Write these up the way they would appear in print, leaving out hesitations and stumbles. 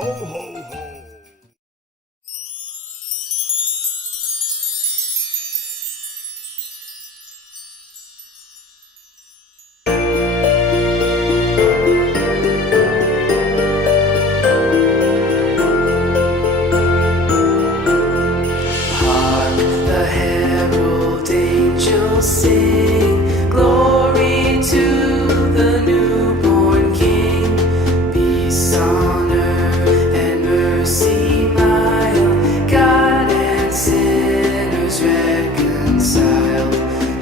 ho, ho, ho. Sing glory to the newborn King, peace on earth and mercy mild, God and sinners reconciled.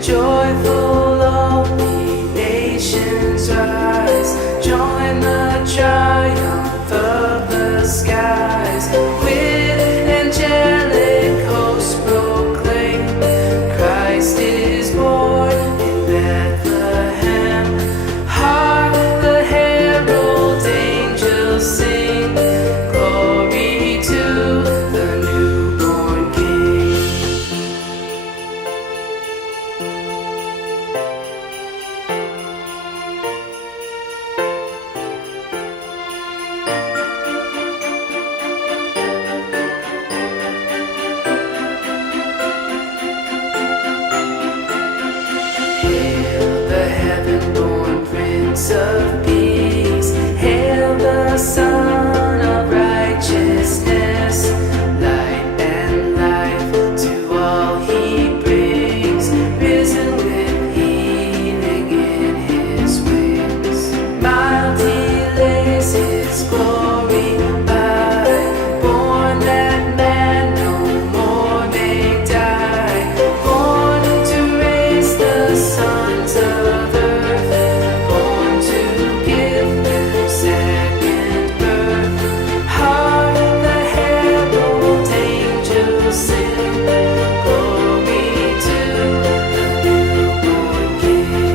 Joyful all ye nations rise, join the triumph of the skies, with angelic hosts proclaim, Christ is born in Bethlehem. Hark the herald angels sing, glory to the newborn King. Hail the heaven-born Prince of Peace, hail the Son of Righteousness, light and life to all he brings, risen with healing in his wings. Mild he lays his glory by, born that man no more may die, born to raise the sons of earth, born to give them second birth. Hark the herald angels sing, glory to the newborn King.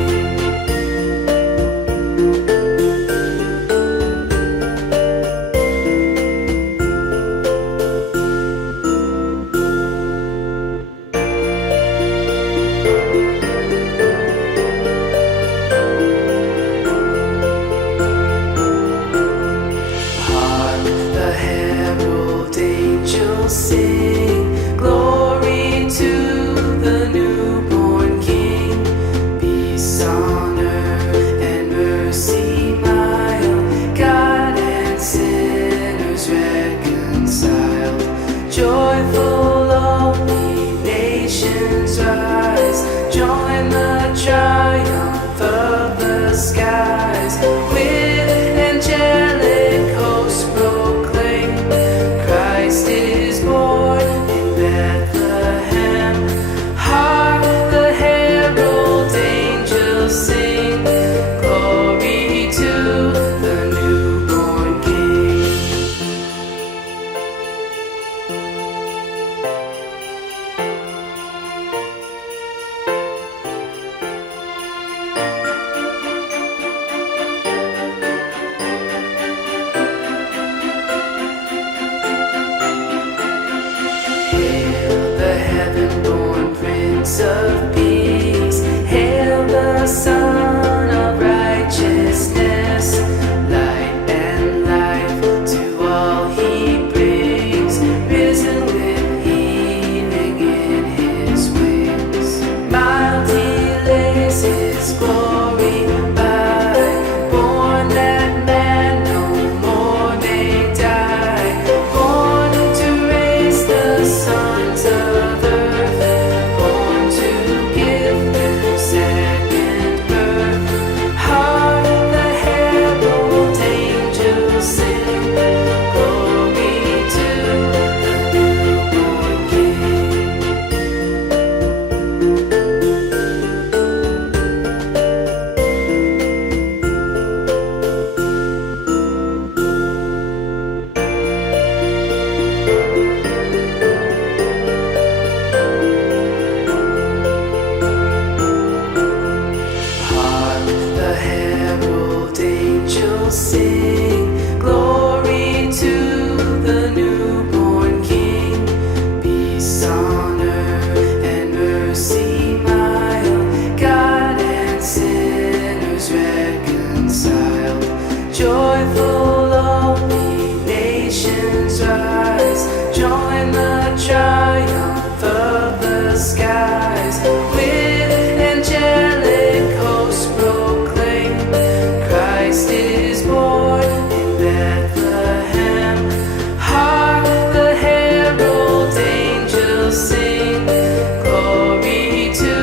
Hark the herald angels sing, glory to the newborn King, peace on earth and mercy mild, God and sinners reconciled. Joyful all ye nations rise, join the triumph of the skies, with angelic hosts proclaim, Christ is born in Bethlehem. Hark the herald angels sing, glory to the newborn King. Hail the heaven-born Prince of Peace, hail the Son of Righteousness, light and life to all he brings, risen with healing in his wings. Mild he lays his glory by, born that man no more may die, born to raise the sons of earth, born to give them second birth. Hark the herald angels sing, glory to the newborn King. Hark the herald angels sing, glory to the newborn King, peace on earth and mercy mild, God and sinners reconciled. Joyful all ye nations proclaim the triumph of the skies. With angelic hosts proclaim, Christ is born in Bethlehem. Hark, the herald angels sing, glory to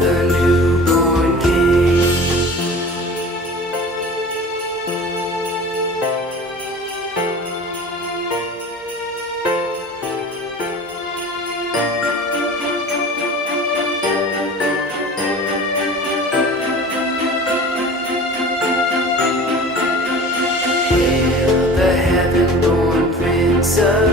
the newborn King. Hail the heaven-born Prince of